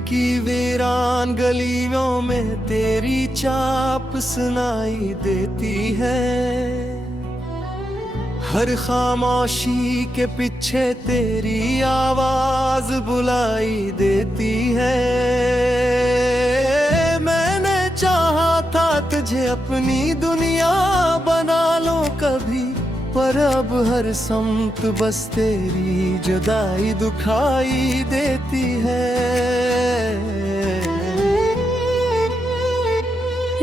की वीरान गलियों में तेरी चाप सुनाई देती है। हर खामोशी के पीछे तेरी आवाज बुलाई देती है। मैंने चाहा था तुझे अपनी दुनिया बना लूं कभी, पर अब हर समत बस तेरी जुदाई दुखाई देती है।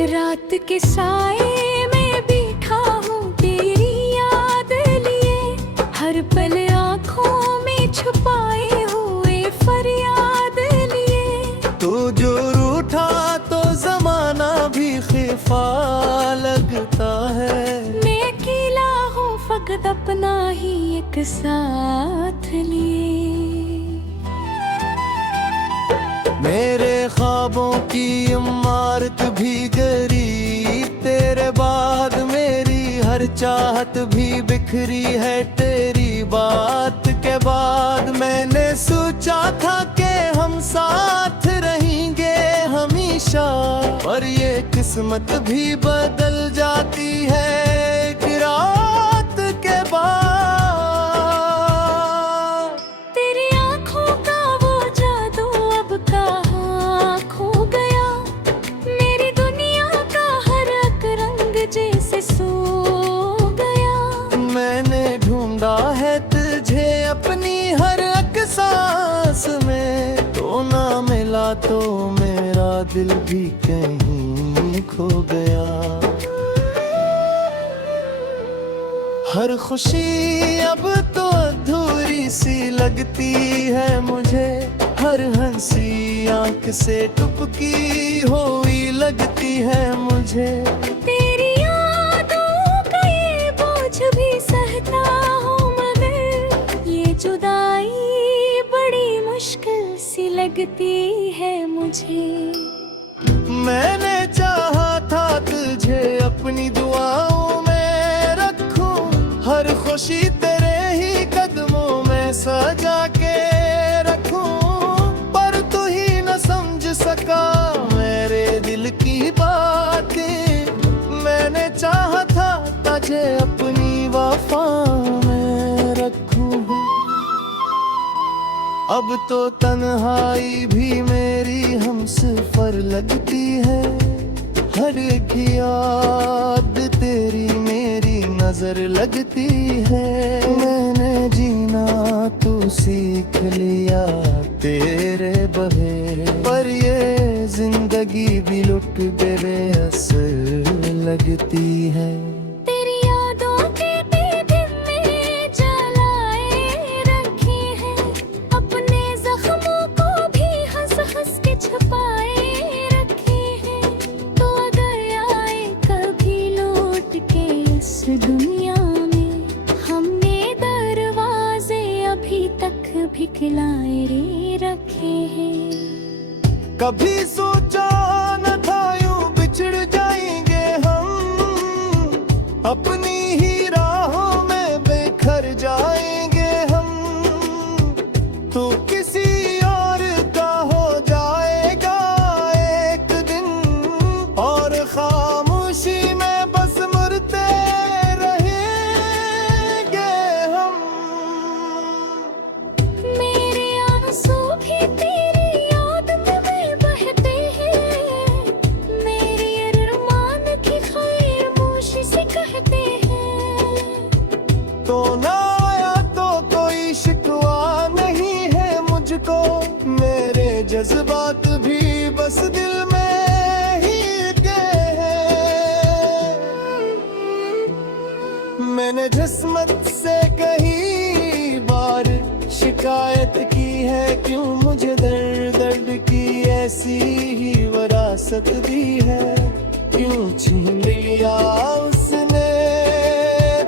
रात के साए में बैठा हूँ तेरी याद लिए, हर पल आँखों में छुपाए हुए फरियाद लिए। तो जो रूठा तो जमाना भी खिफा लगता है। मैं अकेला हूँ फकत अपना ही एक साथ लिए। मेरे ख्वाबों की इमारत भी गिरी तेरे बाद, मेरी हर चाहत भी बिखरी है तेरी बात के बाद। मैंने सोचा था कि हम साथ रहेंगे हमेशा, पर ये किस्मत भी बदल जाती है एक रात के बाद। तेरी आँखों का वो जादू अब कहाँ खो गया, मेरी दुनिया का हर एक रंग जैसे सो गया। मैंने ढूंढा है तुझे अपनी हर एक सांस में, तो ना मिला तो मेरा दिल भी कहीं खो गया। हर खुशी अब तो अधूरी सी लगती है मुझे, हर हंसी आंख से टुपकी हुई लगती है मुझे। तेरी यादों का ये बोझ भी सहता हूँ, मगर ये जुदाई बड़ी मुश्किल सी लगती है मुझे। मैंने चाहा था तुझे अपनी दुआओं में रखूं, हर खुशी तेरे ही कदमों में सजा के रखूं, पर तू ही न समझ सका मेरे दिल की बातें। मैंने चाहा था तुझे अपनी वफा में रखूं, अब तो तन्हाई भी मेरी हमसफर लगती है। हर एक याद तेरी मेरी नजर लगती है। मैंने जीना तू सीख लिया तेरे बहे, पर ये जिंदगी भी लुट बेअसर लगती है। तेरी यादों के दिन में जलाए रखे हैं, अपने जख्मों को भी हंस हंस के छुपाए रखे हैं। तो अगर आए कभी लौट के इस दुनिया में, हमने दरवाजे अभी तक भिखलाए रखे हैं। कभी सोचा न था यूं बिछड़ जाएंगे हम, अपनी ही राहों में बिखर जाएंगे हम। तो किसी और का हो जाएगा एक दिन, और खामोशी में बस मरते रहेंगे हम। मेरे आंसू भी तेरी याद में बहते हैं, मेरे अरमान की खामोशी से कहते हैं। तो ना आया तो कोई शिकवा नहीं है मुझको, मेरे जज्बात भी बस दिल में ही के हैं। मैंने किस्मत से कई बार शिकायत की है, क्यों मुझे दर्द दर्द की ऐसी ही विरासत दी है। क्यों छीन लिया उसने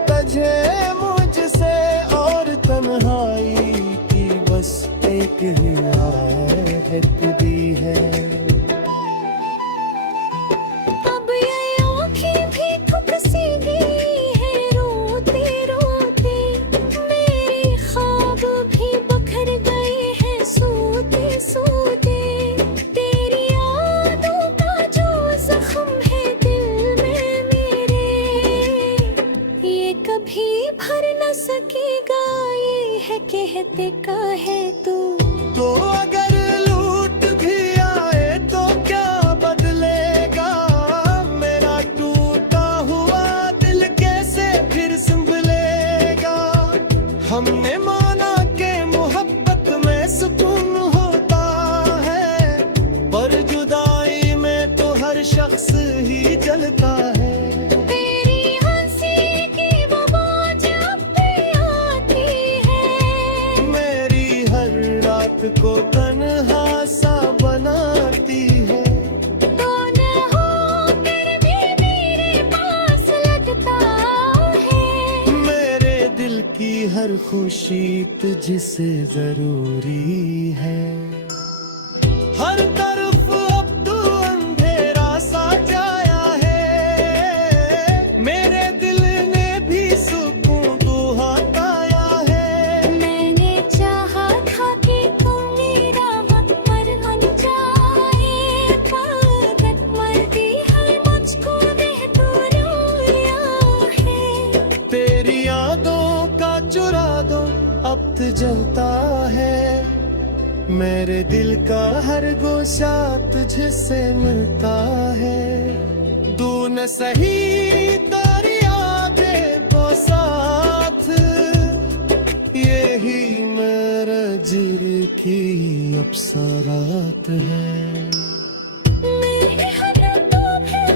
तुझे मुझसे, और तन्हाई की बस एक ही राहत दी है। अब ये आँखें भी थक सी गई है रोते रोते, मेरे ख्वाब भी बखर गए हैं सोते सोते। रहते कहे तू। तो अगर लूट भी आए तो क्या बदलेगा, मेरा टूटा हुआ दिल कैसे फिर संभलेगा। हमने माना के मोहब्बत में सुकून होता है, पर जुदाई में तो हर शख्स ही जलता है। तेरी हंसी की वो मौज अब भी आती है, मेरी हर रात को तन्हा सा बनाती है। तो न होकर भी मेरे पास लगता है, मेरे दिल की हर खुशी तुझसे जरूरी है। हर तरफ अब तू अंधेरा सा छाया है, मेरे दिल ने भी सुकून दुआ पाया है। मैंने चाहा था कि तुम मेरा मर बन जाए, पागल मरती है मुझको दे तो रोया है। तेरी यादों का चुरा दो अब तो जलता है, मेरे दिल का हर गोशा तुझसे मिलता है। तू न सही तेरी यादें तो साथ, यही मेरे जिर की अप्सरात है। मेरे हाथों में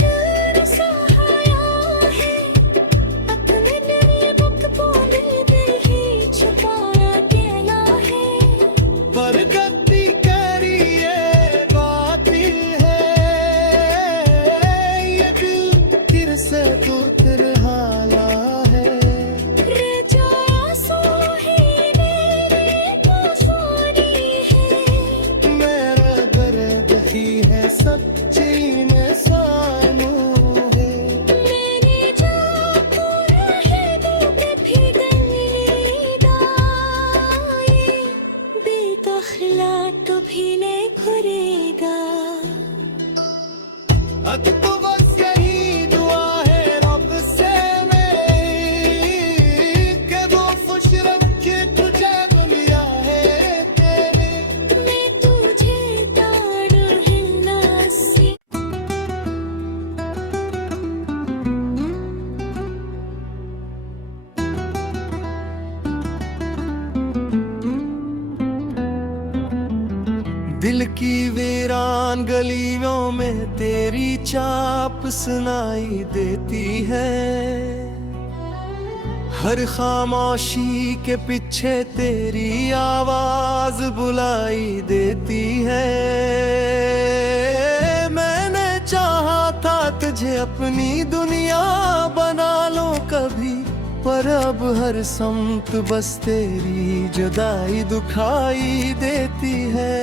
तेरा सहारा है, अपने दिल बुक बोले दिल ही छुपाया अकेला है। पर गलती करी ये बाती है, ये दिल फिर से टूट रहा है। रे जो आंसू ही मेरे आंसुनी है, मेरा दर्द ही है सच्ची में सानू है। मेरी जान तू रहे दूध भीगनी दाए, बेदखला तो भी ले घुरेगा। अब तो बस यही दुआ है रब से मेरी, कि वो खुश रखे तुझे दुनिया है तेरी। मैं तुझे ताड़ू हिलना सी। दिल की वीरान गलियों में तेरी चाप सुनाई देती है, हर खामोशी के पीछे तेरी आवाज बुलाई देती है। मैंने चाहा था तुझे अपनी दुनिया बना लूं कभी, पर अब हर समत बस तेरी जुदाई दुखाई देती है।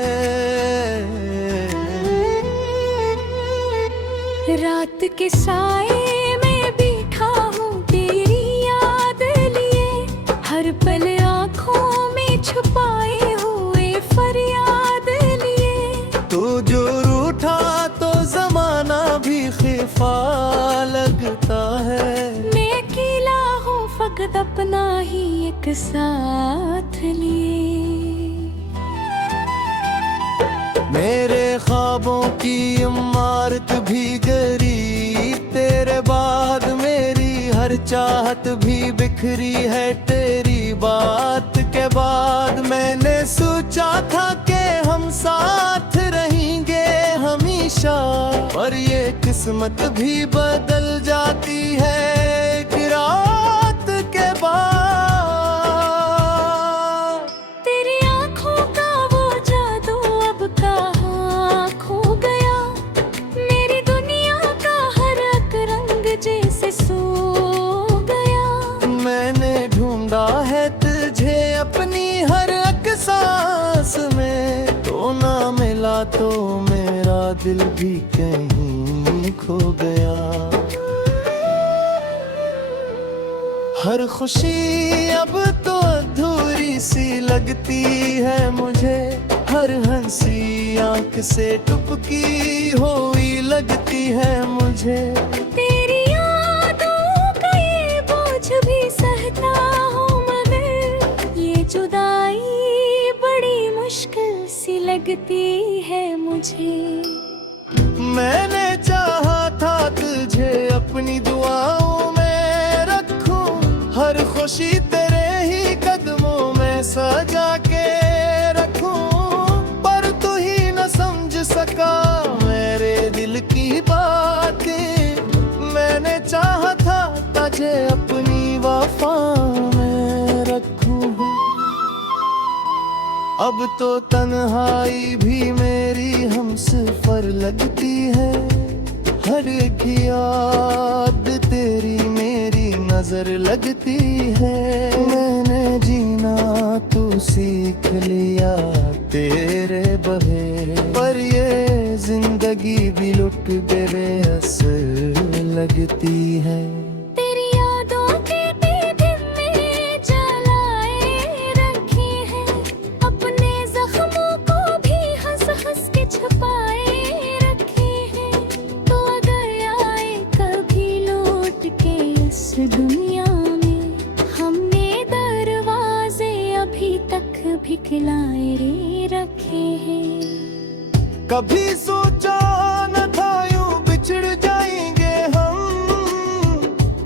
रात के साए में बैठा हूँ तेरी याद लिए, हर पल आँखों में छुपाए हुए फरियाद लिए। तो जो रूठा तो जमाना भी खिफा लगता है, मैं अकेला हूँ फकत अपना ही एक साथ लिए। मेरे ख्वाबों की इमारत भी गिरी तेरे बाद, मेरी हर चाहत भी बिखरी है तेरी बात के बाद। मैंने सोचा था कि हम साथ रहेंगे हमेशा, पर ये किस्मत भी बदल जाती है एक रात के बाद। तेरी आँखों का वो जादू अब कहाँ खो गया, मेरी दुनिया का हर एक रंग जैसे सो गया। मैंने ढूंढा है तुझे अपनी हर एक सांस में, तो ना मिला तो मेरा दिल भी कहीं खो गया। हर खुशी अब तो अधूरी सी लगती है मुझे, हर हंसी आंख से टुपकी हुई लगती है मुझे। तेरी यादों का ये बोझ भी सहता हूँ, मगर ये अब तो तन्हाई भी मेरी हमसफर लगती है, हर एक याद तेरी मेरी नजर लगती है। मैंने जीना तू सीख लिया तेरे बहे, पर ये जिंदगी भी लुट बेअसर लगती है। तेरी यादों के दिन में जलाए रखे हैं, अपने जख्मों को भी हंस हंस के छुपाए रखे हैं। तो अगर आए कभी लौट के इस दुनिया में, हमने दरवाजे अभी तक भिखलाए रखे हैं। कभी सोचा न था यूं बिछड़ जाएंगे हम,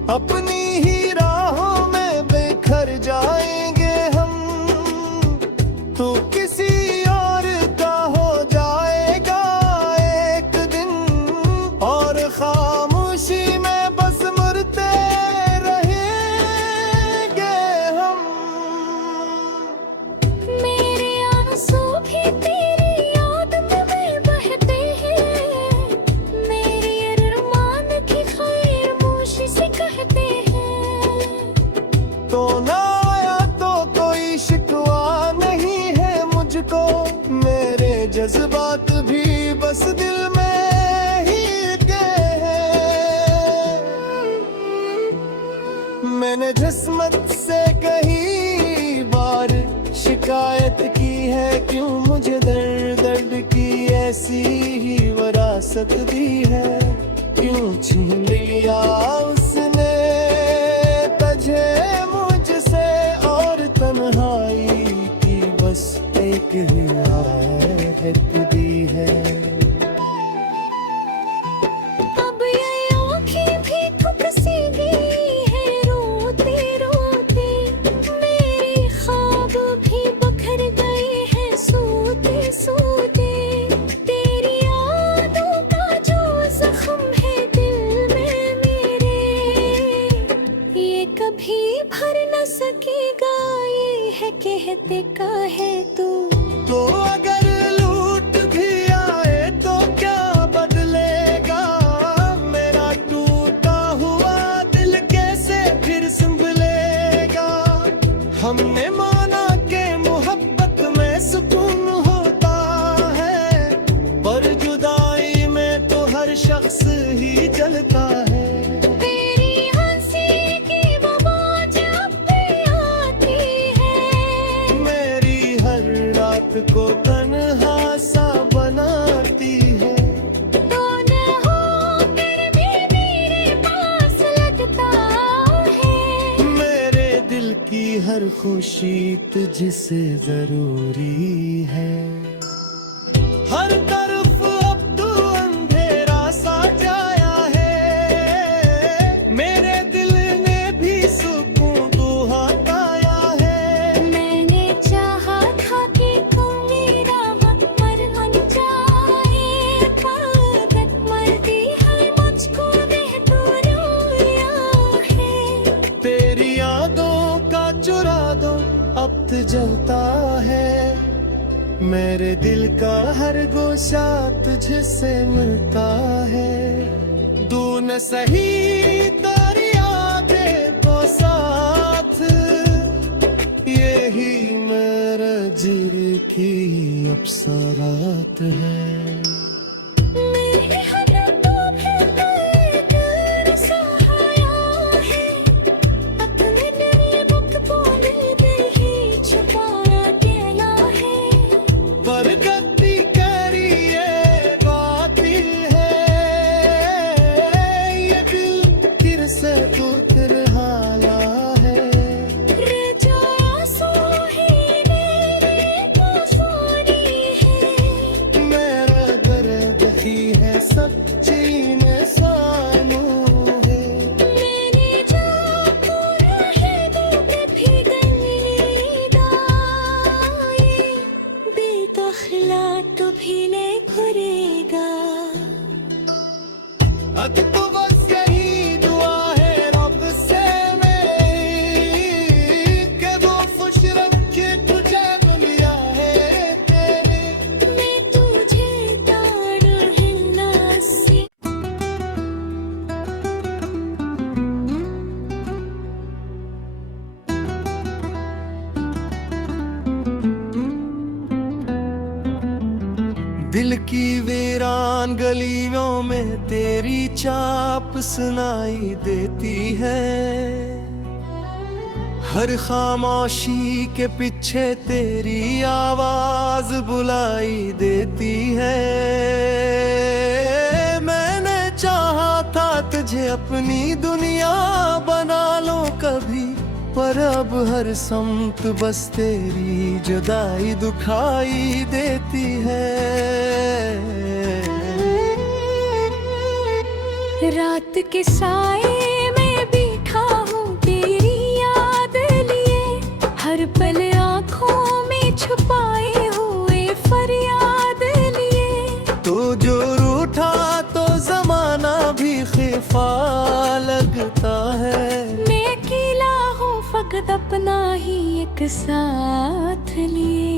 अपनी ही राहों में बिखर जाएंगे हम। तो किसी और का हो जाएगा एक दिन, और खामोशी में बस मरते रहेंगे हम। मेरे आंसू भी तेरी याद में बहते हैं, मेरे अरमान की खामोशी से कहते हैं। तो ना आया तो कोई शिकवा नहीं है मुझको, मेरे जज्बात भी बस दिल में ही के हैं। मैंने किस्मत से कई बार शिकायत की है, क्यों मुझे दर्द दर्द की ऐसी ही विरासत दी है। क्यों छीन लिया उसने तुझे मुझसे, और तन्हाई की बस एक ही राहत दी है। अब ये आँखें भी थक सी गई है रोते रोते, मेरे ख्वाब भी बखर गए हैं सोते सोते। तेरी यादों का जो जख्म है दिल में मेरे, ये कभी भर न सकेगा, ये है कहते का है तू। तो अगर लूट भी आए तो क्या बदलेगा, मेरा टूटा हुआ दिल कैसे फिर संभलेगा। हमने माना के मोहब्बत में सुकून होता है, पर जुदाई में तो हर शख्स ही जलता है। तेरी हंसी की वो मौज अब भी आती है, मेरी हर रात को तन्हा सा बनाती है। तो न होकर भी मेरे पास लगता है। मेरे दिल की हर खुशी तुझसे जरूरी है। हर तरफ अब तू अंधेरा सा जाया है, मेरे दिल ने भी सुकून दुआ पाया है। मैंने चाहा था कि तू मेरा मर जाए, वक्त मरती है मुझको दे तू रोया है। तेरी यादों का चुरा दो अब तो जलता है, मेरे दिल का हर गोशा तुझसे मिलता है। तू न सही तेरी यादें तो साथ, यही मेरे जिर की अप्सरात है। मेरे हाथों में तेरा सहाया है, अपने दिल बुक बोले दे ही छुपाया गया है। बरकती करी ये बाती है, ये दिल फिर से तू फिर हाला है। जो आंसू ही मेरे कफानी है, मेरा दर्द ही है सच्ची निशानों है। मेरी जान पूरा है दूध पिघलेगा, ये बेदखला तो भी ले घुरेगा। अब तो बस यही दुआ है रब से मेरी, कि वो खुश रखे तुझे दुनिया है। सुनसान गलियों में तेरी चाप सुनाई देती है। हर खामोशी के पीछे तेरी आवाज बुलाई देती है। मैंने चाहा था तुझे अपनी दुनिया बना लूं कभी, पर अब हर सम्त बस तेरी जुदाई दुखाई देती है। रात के साए में बैठा हूँ तेरी याद लिए, हर पल आँखों में छुपाए हुए फरियाद लिए। तो जो रूठा तो जमाना भी खिफा लगता है। मैं अकेला हूँ फकत अपना ही एक साथ लिए।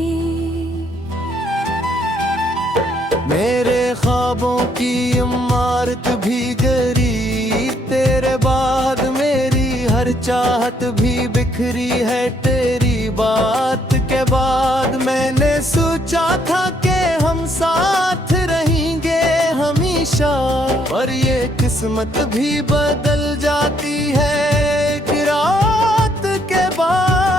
मेरे ख्वाबों की इमारत भी गिरी तेरे बाद, मेरी हर चाहत भी बिखरी है तेरी बात के बाद। मैंने सोचा था कि हम साथ रहेंगे हमेशा, पर ये किस्मत भी बदल जाती है एक रात के बाद।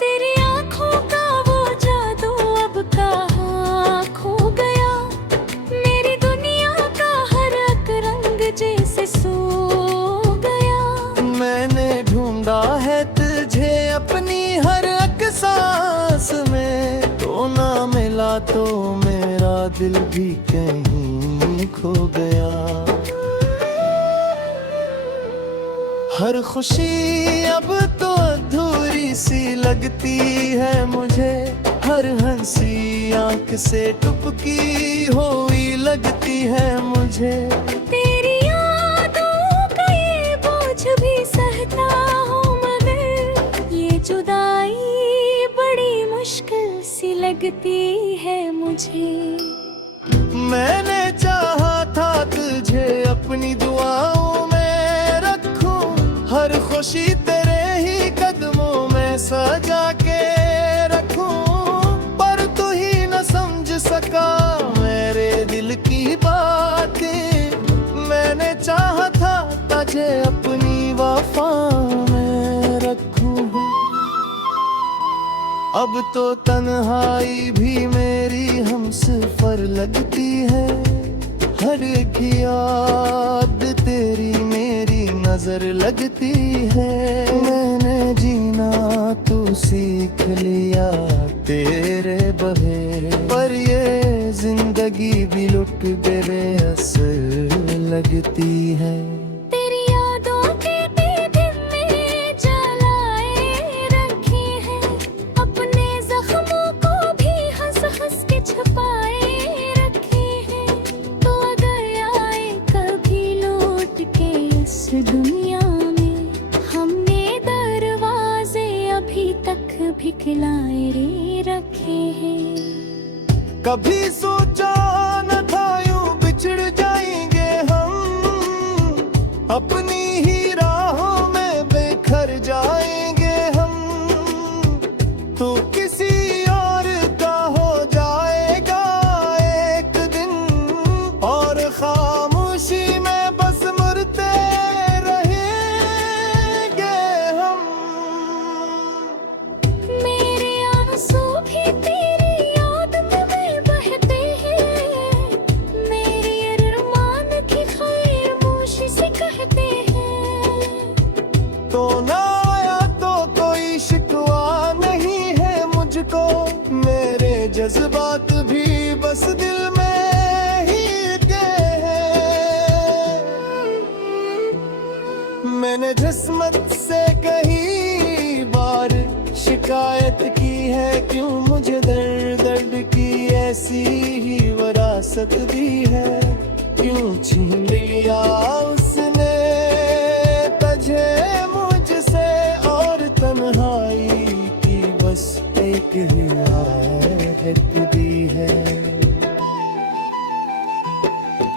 तेरी आँखों का वो जादू अब कहाँ खो गया, मेरी दुनिया का हर एक रंग जैसे सो गया। मैंने ढूंढा है तुझे अपनी हर एक सांस में, तो ना मिला तो मेरा दिल भी कहीं खो गया। हर खुशी अब तो अधूरी सी लगती है मुझे, हर हंसी आंख से टुपकी हुई लगती है मुझे। तेरी यादों का ये बोझ भी सहता हूँ, मगर ये जुदाई बड़ी मुश्किल सी लगती है मुझे। मैंने चाहा था तुझे अपनी दुआओं में रखूं, हर खुशी तेरे ही कदमों में सजा के रखूं, पर तू ही न समझ सका मेरे दिल की बातें। मैंने चाहा था तुझे अपनी वफा में रखूं, अब तो तन्हाई भी मेरी हमसफर लगती है। हर एक याद तेरी मेरी नजर लगती है। मैंने जीना तू सीख लिया तेरे बहे, पर ये जिंदगी भी लुट बेअसर लगती है। तेरी यादों के दिन में जलाए रखे हैं, अपने जख्मों को भी हंस हंस के छुपाए रखे हैं। तो अगर आए कभी लौट के इस दुनिया में, हमने दरवाजे अभी तक भिखलाए रखे हैं। कभी सोचा न था यूं बिछड़ जाएंगे हम, अपनी ही राहों में बिखर जाएंगे हम। तो किसी और का हो जाएगा एक दिन, और खामोशी में बस मरते रहेंगे हम। मेरे आंसू भी तेरी याद में बहते हैं, मेरे अरमान की खामोशी से कहते हैं। तो ना आया तो कोई शिकवा नहीं है मुझको, मेरे जज्बात भी बस दिल में ही के हैं। मैंने किस्मत से कई बार शिकायत की है, क्यों मुझे दर्द दर्द की ऐसी ही विरासत दी है। क्यों छीन लिया उसने तुझे मुझसे, और तन्हाई की बस एक ही आहट दी है।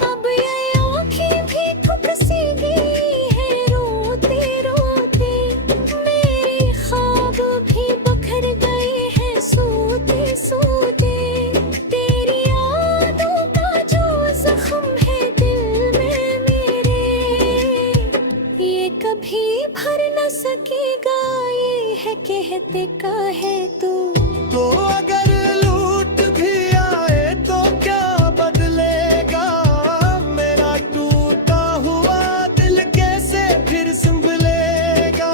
अब ये आँखें भी थक सी गई है रोते रोते, मेरे ख्वाब भी बखर गए हैं सोते सोते। तेरी रहते कहे तू। तो अगर लूट भी आए तो क्या बदलेगा, मेरा टूटा हुआ दिल कैसे फिर संभलेगा।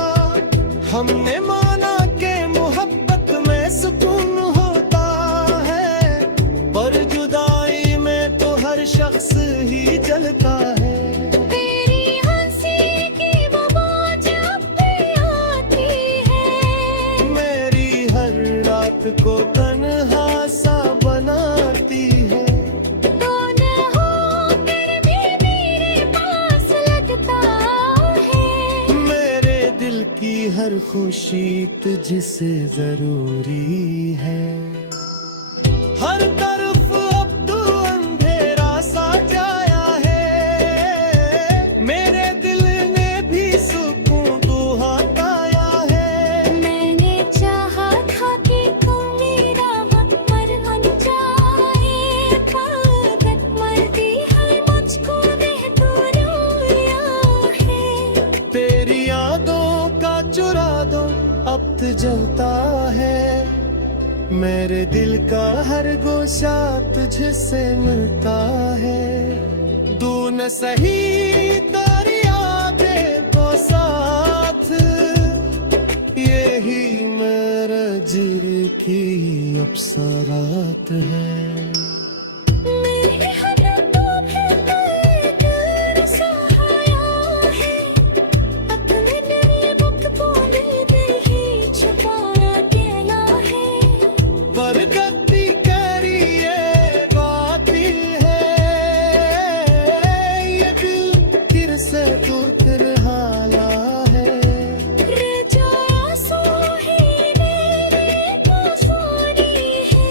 हमने माना के मोहब्बत में सुकून होता है, पर जुदाई में तो हर शख्स ही जलता है। तेरी हंसी की वो मौज अब भी आती है, मेरी हर रात को तन्हा सा बनाती है। तो न होकर भी मेरे पास लगता है, मेरे दिल की हर खुशी तुझसे जरूरी है। हर तरफ अब तू अंधेरा सा छाया है, मेरे दिल ने भी सुकून दुआ पाया है। मैंने चाहा था कि तू मेरा मर जाए, पागल मरती है मुझको दे तू रोया है। तेरी यादों का चुरा दो अब तो जलता है, मेरे दिल का हर गोशा तुझसे मिलता है। तू न सही तेरी यादें तो साथ, यही मेरे जिर की अप्सरात है। मेरे हाथों में तेरे सहाया है, अपने दिल बुक बोले दे ही छुपाया गया है। बरकती करी ये बाती है, ये दिल फिर से तू फिर हाला है। रजाया सो ही मेरे मौसूरी है,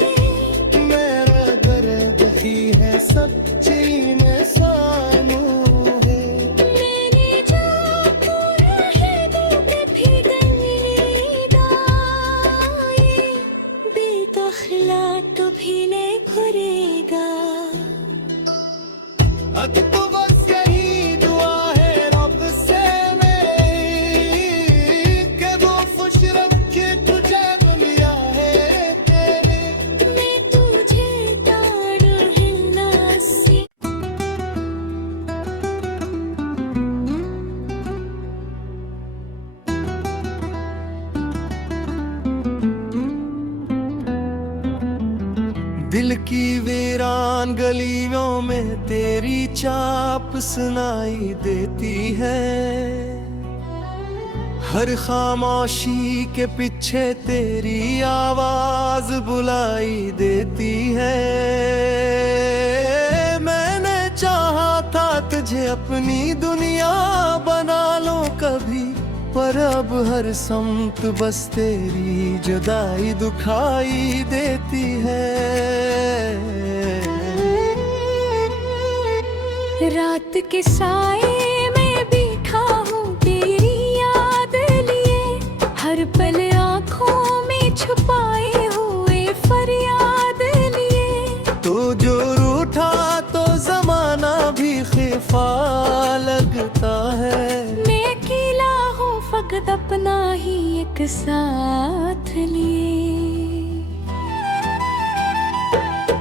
मेरा दर्द ही है सच्ची में सानू है। मेरी जान तू रहे दूध भी गई दाए, बेदखला तो भी ले घुरेगा। अब तो बस यही दुआ है रब से मेरी, कि वो खुश रखे तुझे दुनिया है तेरे। मैं तुझे तारू हिलना सी। दिल की वीरान गलियों में तेरी चाप सुनाई देती है, हर खामोशी के पीछे तेरी आवाज बुलाई देती है। मैंने चाहा था तुझे अपनी दुनिया बना लूं कभी, पर अब हर समत बस तेरी जुदाई दुखाई देती है। रात के साए में बैठा हूँ तेरी याद लिए, हर पल आँखों में छुपाए हुए फरियाद लिए। तो जो रूठा तो जमाना भी खिफा लगता है, मैं अकेला हूँ फकत अपना ही एक साथ लिए।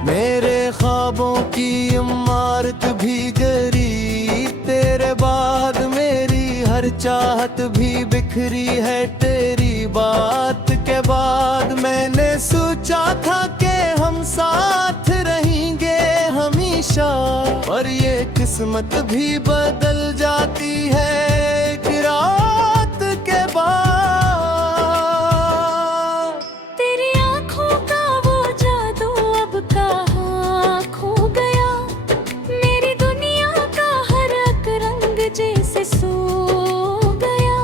मेरे ख्वाबों की इमारत भी गिरी तेरे बाद, मेरी हर चाहत भी बिखरी है तेरी बात के बाद। मैंने सोचा था कि हम साथ रहेंगे हमेशा, पर ये किस्मत भी बदल जाती है एक रात के बाद। तेरी आँखों का वो जादू अब कहाँ खो गया, मेरी दुनिया का हर एक रंग जैसे सो गया।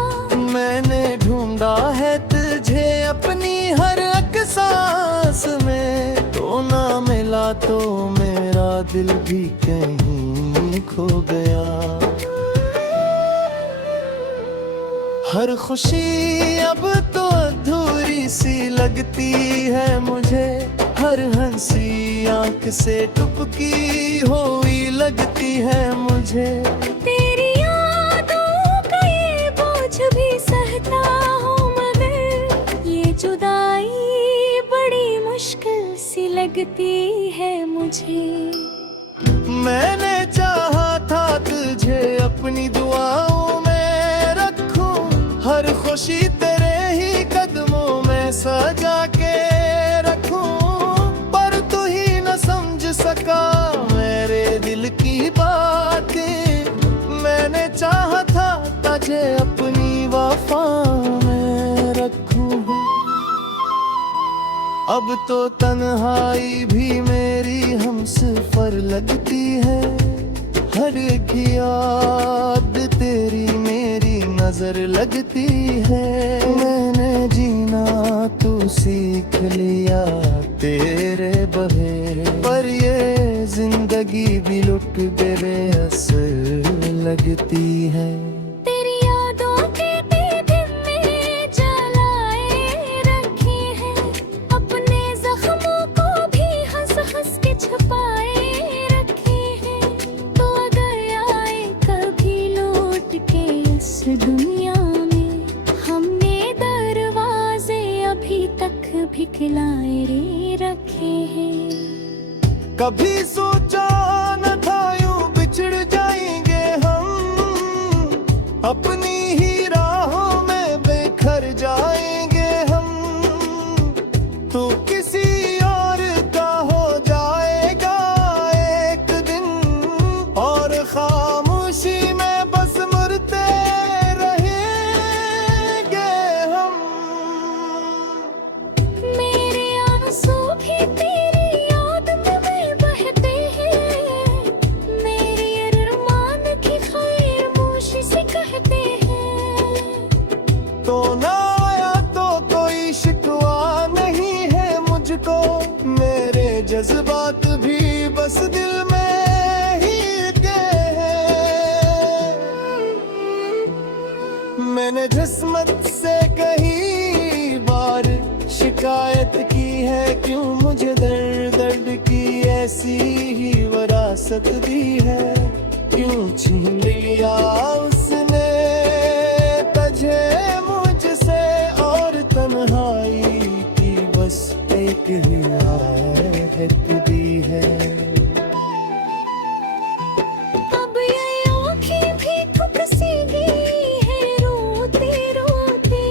मैंने ढूंढा है तुझे अपनी हर एक सांस में, तो ना मिला तो मेरा दिल भी कहीं खो गया। हर खुशी अब तो अधूरी सी लगती है मुझे, हर हंसी आंख से टुपकी हुई लगती है मुझे। तेरी यादों का ये बोझ भी सहता हूँ, मगर ये मुझे। मैंने चाहा था तुझे अपनी दुआओं में रखूं, हर खुशी तेरे ही कदमों में सजा के रखूं, पर तू ही न समझ सका मेरे दिल की बातें। मैंने चाहा था तुझे अपनी वफा में रखूं, अब तो तन्हाई भी मेरी हमसफर लगती है, हर एक याद तेरी मेरी नजर लगती है। मैंने जीना तू सीख लिया तेरे बहे, पर ये जिंदगी भी लुट बेअसर लगती है। तेरी यादों के दिन में जलाए रखे हैं, अपने जख्मों को भी हंस हंस के छुपाए रखे हैं। तो अगर आए कभी लौट के इस दुनिया में, हमने दरवाजे अभी तक भी खिलाए रखे हैं। कभी सोचा न था यूं बिछड़ जाएंगे हम, अपनी ही राहों में बिखर जाएंगे हम। तो किसी और का हो जाएगा एक दिन, और खामोशी में बस मरते रहेंगे हम। मेरे आंसू भी तेरी याद में बहते हैं, मेरे अरमान की खामोशी से कहते हैं। तो ना आया तो कोई शिकवा नहीं है मुझको, मेरे जज्बात भी बस दिल में ही के हैं। मैंने किस्मत से कई बार शिकायत की है, क्यों मुझे दर्द दर्द की ऐसी ही विरासत दी है। क्यों छीन लिया उसने तुझे मुझसे, और तन्हाई की बस एक ही राहत दी है। अब ये आँखें भी थक सी गई है रोते रोते,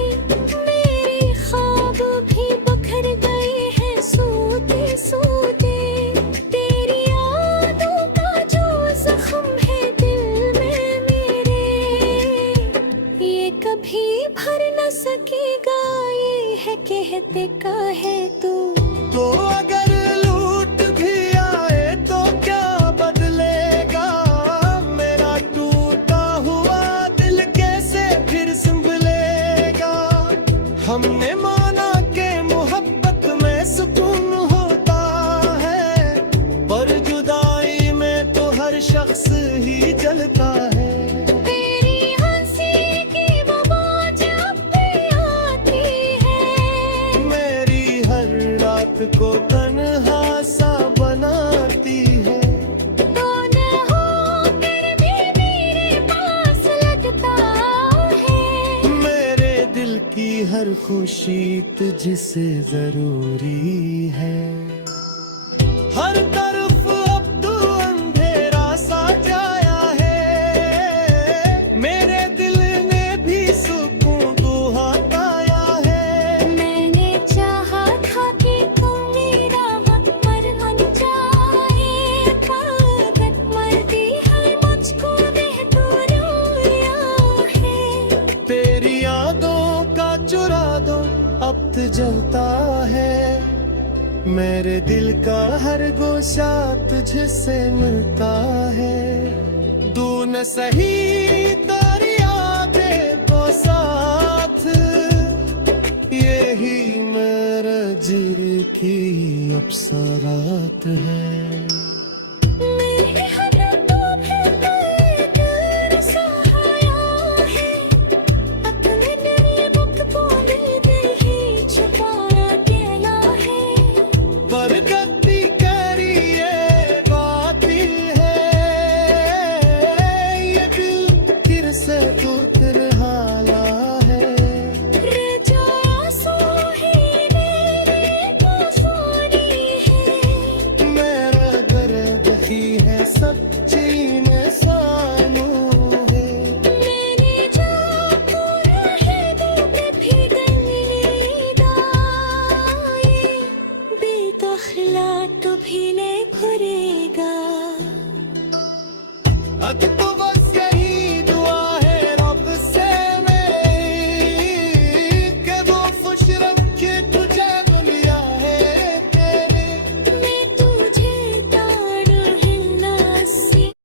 मेरे ख्वाब भी बखर गए हैं सोते सोते। तेरी यादों का जो जख्म है दिल में मेरे, ये कभी भर न सकेगा, ये है कहते का है तू। तो अगर लूट भी आए तो क्या बदलेगा, मेरा टूटा हुआ दिल कैसे फिर संभलेगा। हमने माना के मोहब्बत में सुकून होता है, पर जुदाई में तो हर शख्स ही जलता है। तेरी हंसी की वो बात जब भी आती है, मेरी हर रात को तन्हा सा बनाती है। तो न होकर भी मेरे पास लगता है। मेरे दिल की हर खुशी तुझसे जरूरी है। हर तरफ अब तू अंधेरा सा जाया है, मेरे दिल ने भी सुकून दुआ पाया है। मैंने चाहा था कि तू मेरा हक पर बन जाए, पागल मर्दी है मुझको दे तू रोया है। तेरी यादों का चुरा दो अब तो जलता है, मेरे दिल का हर गोशा तुझसे मिलता है। तू न सही तेरी यादें तो साथ, यही मेरे दिल की अप्सरात है। मेरे हाथों में तेरा सहारा है, अपने दिल बुक बोले दिल ही छुपाया गया है। बरकती करी ये बाती है, ये दिल फिर से तू हाल है। मेरा सच्ची ने सानू है मेरी जान है दिल पे फिगलदाई बेतखला तो भी ले करेगा अग तो